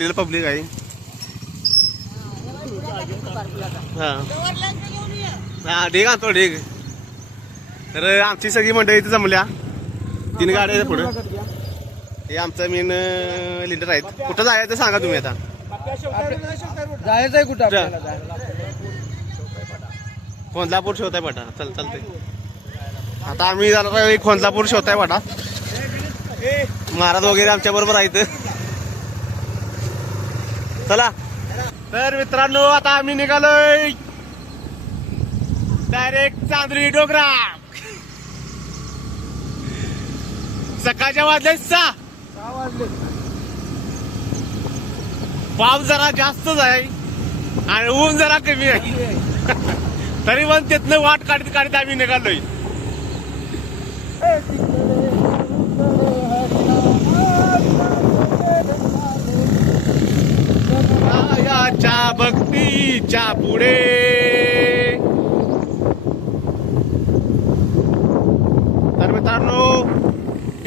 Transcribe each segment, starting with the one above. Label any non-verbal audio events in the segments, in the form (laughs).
Public आहे. हा. ढीग आणतो ढीग. तर आमची सगळी मंडळी इथे जमल्या. तीन गाड्या आहेत पुढे. हे आमचं मेन लिडर आहेत. कुठं जायचं सांगा तुम्ही आता. जायचं आहे कुठं? खोंदलापूर शिवताय पाटा. चल चालतंय. आता आम्ही जाणार खोंदलापूर शिवताय पाटा. महाराज वगैरे आमच्या बरोबर आहेत. चला. तर मित्रांनो आता आम्ही निघालोय. डायरेक्ट चांदरी डोंगरा. सकाळच्या वाजले सहा. वाजले पाऊस जरा जास्तच आहे आणि ऊन जरा कमी आहे. (laughs) तरी पण तिथनं वाट काढत काढत आम्ही निघालोय. देवाच्या भक्तीच्या पुढे. तर मित्रांनो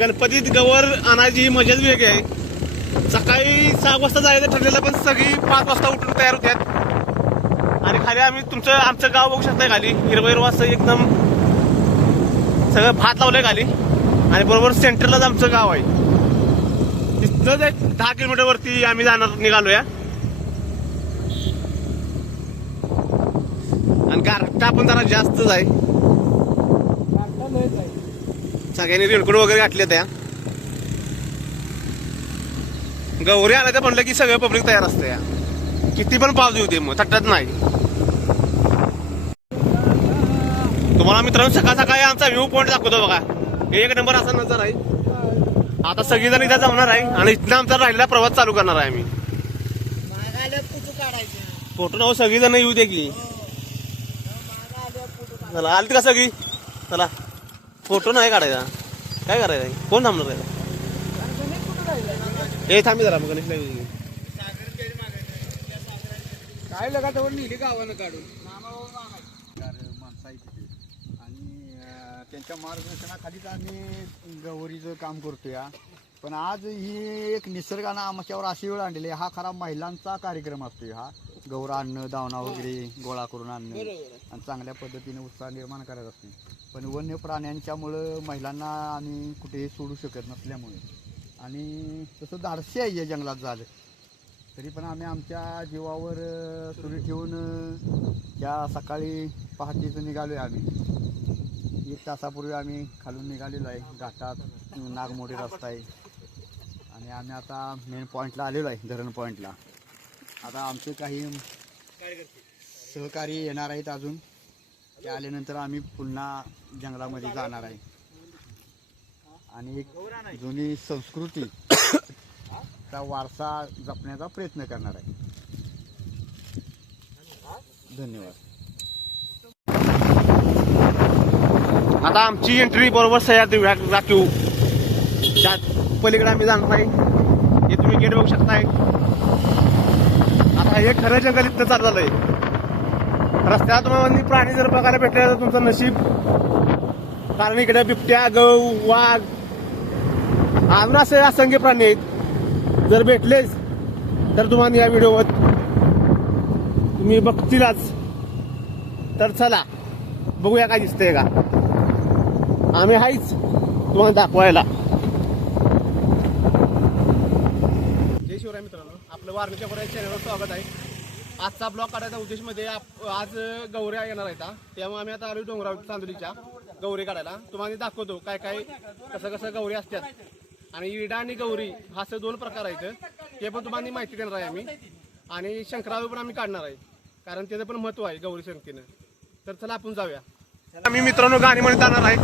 गणपतीत गवर आणायची ही मजाच वेगळी आहे. सकाळी सहा वाजता जायचं ठरलेलं पण सगळी पाच वाजता उठून तयार होत्यात. आणि खाली आम्ही तुमचं आमचं गाव बघू शकताय खाली. हिरवं हिरवं असं एकदम सगळं भात लावलंय खाली. आणि बरोबर सेंटरलाच आमचं गाव आहे. तिथंच एक दहा किलोमीटर वरती आम्ही जाणार निघालोया. या गारठा पण जरा जास्तच आहे. सगळ्यांनी रेनकोट वगैरे घातले त्या गौरी आणायचं म्हणलं की सगळं पब्लिक तयार असतं या. किती पण पाऊस येऊ दे मग थट्टत नाही. तुम्हाला मित्रांनो सकाळ सकाळी आमचा व्ह्यू पॉईंट दाखवतो बघा. एक नंबर असा नजर आहे. आता सगळीजण इथं जमणार आहे आणि इथनं आमचा राहिलेला प्रवास चालू करणार आहे आम्ही. फोटो नाव सगळीजण येऊ दे की. चला आलती का सगळी चला फोटो नाही काढायचा काय करायचं? कोण थांबणार आहे? हे थांबी जरा मग गणेश. काय लगा तेवढ नेली गावानं काढून माणसं आणि त्यांच्या मार्गदर्शनाखालीच आम्ही गौरीचं काम करतो या पण आज ही एक निसर्गानं आमच्यावर अशी वेळ आणलेली आहे. हा खरा महिलांचा कार्यक्रम असतो हा. गौर आणणं दावणा वगैरे गोळा करून आणणं आणि चांगल्या पद्धतीने उत्साह निर्माण करायचा असते. पण वन्य प्राण्यांच्यामुळं महिलांना आम्ही कुठेही सोडू शकत नसल्यामुळे. आणि तसं धाडसी आहे या जंगलात झालं. तरी पण आम्ही आमच्या जीवावर सुरू ठेवून त्या सकाळी सकाळी पहाटेचं निघालोय आम्ही. एक तासापूर्वी आम्ही खालून निघालेलो आहे. घाटात नागमोडी रस्ता आहे. आणि आम्ही आता मेन पॉईंटला आलेलो आहे धरण पॉईंटला आता आमचे काही सहकारी येणार आहेत अजून. ते आल्यानंतर आम्ही पुन्हा जंगलामध्ये जाणार आहे. आणि एक जुनी संस्कृती चा वारसा जपण्याचा प्रयत्न करणार आहे. धन्यवाद. आता आमची एंट्री बरोबर सह्याद्री रा- राखीव त्यात पलीकडे आम्ही जाणार नाही. हे तुम्ही गेट बघू शकताय. आता हे खरं जंगल इथं चालू झालंय. रस्त्यात तुम्हाला प्राणी जर बघायला भेटले तर तुमचं नशीब. कारण इकडे बिबट्या गहू वाघ. अजून असे असंख्य प्राणी आहेत. जर भेटलेच तर तुम्हाला या व्हिडिओवर तुम्ही बघतीलच. तर चला बघूया काय दिसतंय का. आम्ही आहेच तुम्हाला दाखवायला जय शिवराय मित्रांनो आपलं वारणीच्या कोऱ्या चॅनलवर स्वागत आहे. आजचा ब्लॉग काढायचा उद्देशमध्ये आप- आज गौऱ्या येणार आहेत हा. त्यामुळे आम्ही आता आलो डोंगराव चांदोलीच्या गौरी काढायला. तुम्हाला दाखवतो काय काय कसं कसं गौरी असतात. आणि इडा आणि गौरी हा असं दोन प्रकार आहेत. ते पण तुम्हाला माहिती देणार आहे आम्ही. आणि शंकरावी पण आम्ही काढणार आहे. कारण त्याचं पण महत्त्व आहे गौरी शंकतीनं तर चला आपण जाऊया. आम्ही मित्रांनो गाणी म्हणत जाणार आहे.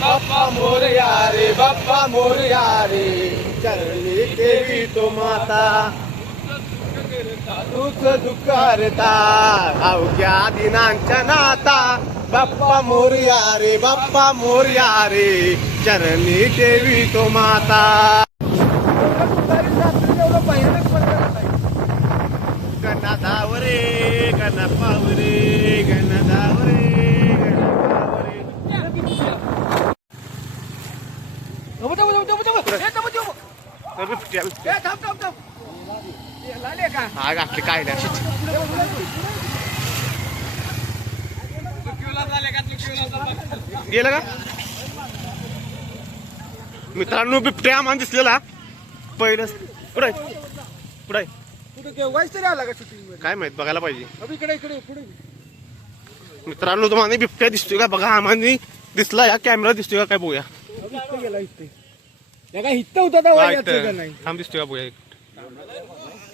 बाप्पा मोरया रे बाप्पा मोरया रे चरणी देवी तो माता दुःख दुःखरता अवघ्या दिनांच्या नाता बाप्पा मोरया रे बाप्पा मोरया रे चरणी देवी तो माता एवढं भयानक पडलं गणाधाव रे गणपाव रे गणदाव रे गणपाव रे थांब, थांब, थांब, थांब, थांब. ए, थांब, थांब. तर बिबट्या बिबट्या. ए, थांब, थांब, थांब. ए, लाले का? हा घातली काय गेलं का मित्रांनो बिबट्या आम्हाला दिसलेला पहिलं कुठं कुठं काय, वाईस तरी आला का shooting मध्ये? काय माहीत बघायला पाहिजे. अब इकडे इकडे पुढे मित्रांनो तुम्हाला बिबट्या दिसतोय का? बघा आम्हाला दिसला या कॅमेरा दिसतोय का? काय बघूया. इथं गेला इथे. त्या काय हित्त होता त्या वाईयाचं का इथं. नाही? थांब दिसतोय का? बघूया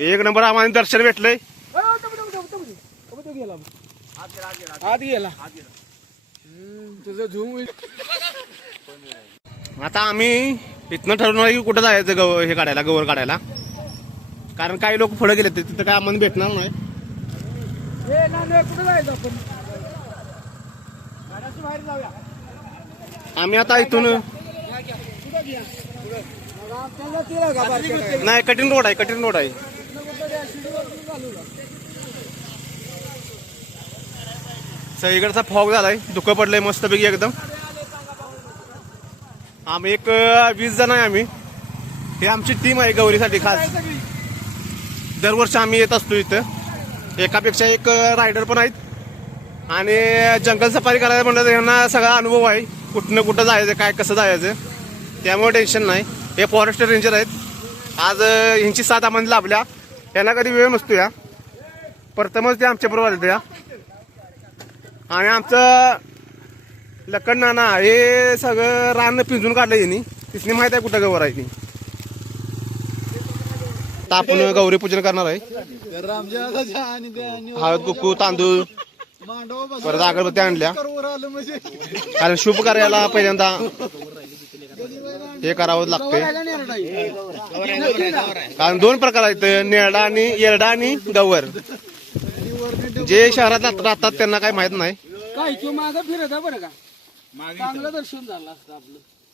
एक नंबर आम्हाला दर्शन भेटलंय. गेला आत गेला. हम्म, तुझं झूम होईल. आता आम्ही इथनं ठरवणार आहे की कुठं जायचं गव हे काढायला गवर काढायला. कारण काही लोक पुढे गेले ते तिथं काय आम्हाला भेटणार नाही. आम्ही आता इथून? नाही कठीण रोड आहे कठीण रोड आहे? सगळीकडचा फॉग झालाय धुकं पडलंय मस्तपैकी एकदम. आम्ही एक वीस जण आहे आम्ही. हे आमची टीम आहे गौरीसाठी खास. दरवर्षी आम्ही येत असतो इथं. एकापेक्षा एक रायडर पण आहेत. आणि जंगल सफारी करायला म्हणलं तर यांना सगळा अनुभव आहे. कुठनं कुठं जायचं काय कसं जायचं त्यामुळे टेन्शन नाही. हे फॉरेस्ट रेंजर आहेत. आज यांची ह्यांची साथ आम्हाला लाभल्या. यांना कधी वेळ नसतो या. प्रथमच ते आमच्याबरोबर आले या. आणि आमचं लक्कड नाना हे सगळं रान पिंजून काढलं यांनी. तिसनी माहीत आहे कुठं गवर आहे ती. आता आपण गौरी पूजन करणार आहे. हळद कुकू तांदूळ परत अगरबत्ती आणल्या. कारण शुभ कार्याला पहिल्यांदा हे करावं लागतंय. कारण दोन प्रकार आहेत नेरडा आणि येरडा आणि गवर. जे शहरात राहतात त्यांना काही माहीत नाही. काय किंवा फिरत बरं का? चांगलं दर्शन झालं असतं आपलं.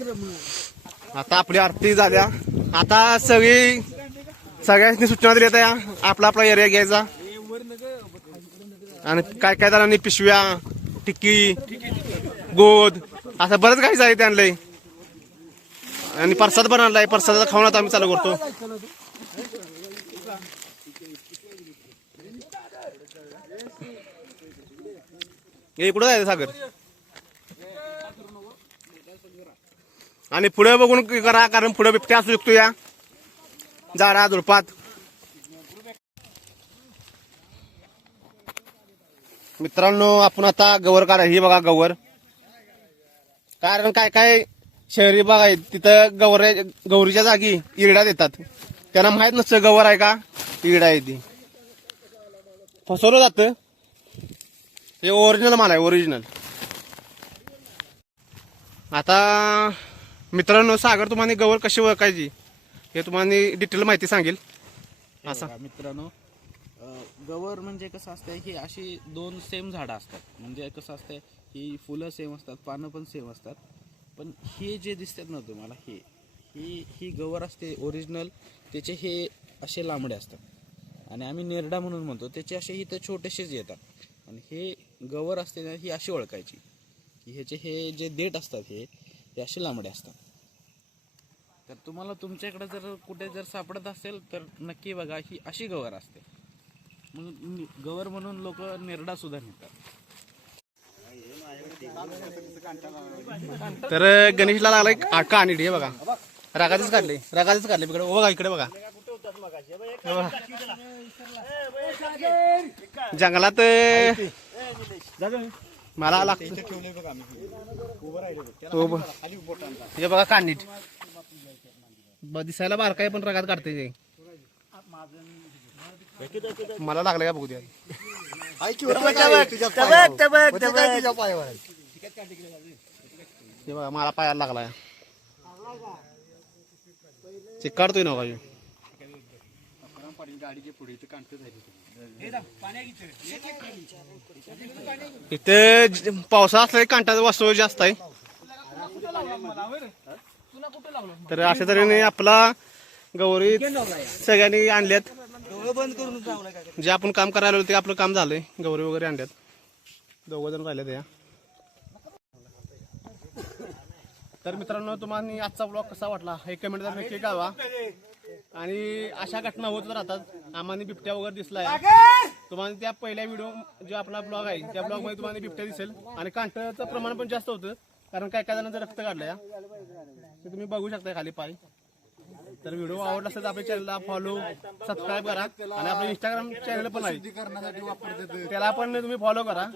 आता आपली आरती झाल्या. आता सगळी सगळ्यांनी सूचना दिली या आपला आपला एरिया घ्यायचा. आणि काय काय जणांनी पिशव्या टिक्की गोद असं बरंच काही आहे आणलंय. आणि प्रसाद पण आणलाय. प्रसादाचा खाऊन आता आम्ही चालू करतो. हे कुठं जायचं सागर? आणि पुढे बघून करा कारण पुढे बिबट्या असू शकतो या. झाडा झुडपात मित्रांनो आपण आता गवर काढा. ही बघा गवर. कारण काय काय शहरी भाग आहेत तिथं गवर गौरीच्या जागी इरडा देतात. त्यांना माहीत नसतं गवर आहे का? इरडा आहे ती. फसवलं जातं. हे ओरिजिनल माल आहे ओरिजिनल आता मित्रांनो सागर तुम्हाला गवर कशी ओळखायची? हे तुम्हाला डिटेल माहिती सांगेल. असं. मित्रांनो गवर म्हणजे कसं असतंय की अशी दोन सेम झाडं असतात. म्हणजे कसं असतंय ही फुलं सेम असतात पानं पण सेम असतात. पण हे जे दिसतात ना तुम्हाला हे ही ही गवर असते ओरिजिनल त्याचे हे असे लांबडे असतात. आणि आम्ही नेरडा म्हणून म्हणतो त्याचे असे इथं छोटेसेच येतात. आणि हे गवर असते ना ही अशी ओळखायची. की ह्याचे हे जे देठ असतात हे हे असे लांबडे असतात. तर तुम्हाला तुमच्याकडे जर कुठे जर सापडत असेल तर नक्की बघा ही अशी गवर असते. मग गवर म्हणून लोक नेरडा सुद्धा नेतात. तर गणेशला लागला एक आका आणि हे बघा. रागातच काढले रागातच काढले. इकडे बघा इकडे बघा. बघा. जंगलात मला लागतं. हो बघ. हे बघा कानीट ब- दिसायला बारकाय पण रगात काढते ते. मला लागलं का बघू द्या. तुझ्या पायावर. आहे? हे बघा मला पायाला लागलाय. ते काढतोय ना काही गाडीचे पुढे इथे आहे इथे पावसाळा पावसा असल्या कांटा वास्तव जास्त आहे. तर अशा तऱ्हेने आपला गौरी सगळ्यांनी आणल्यात. जे आपण काम करायला होते ते आपलं काम झालंय. गौरी वगैरे आणल्यात. दोघ जण राहिले या. तर मित्रांनो तुम्हाला आजचा ब्लॉग कसा वाटला हे कमेंट नक्की गावा आणि अशा घटना होत राहतात. आम्हाला बिबट्या वगैरे दिसलाय. तुम्हाला त्या पहिल्या व्हिडिओ जो आपला ब्लॉग आहे त्या ब्लॉगमध्ये तुम्हाला बिबट्या दिसेल. आणि कांटाचं प्रमाण पण जास्त होतं कारण काय काय जणांचं रक्त काढलंय हा. ते तुम्ही बघू शकता खाली पाय. तर व्हिडिओ आवडला असेल तर आपल्या चॅनलला फॉलो सबस्क्राईब करा. आणि आपलं इंस्टाग्राम चॅनल पण आहे. त्याला पण तुम्ही फॉलो करा.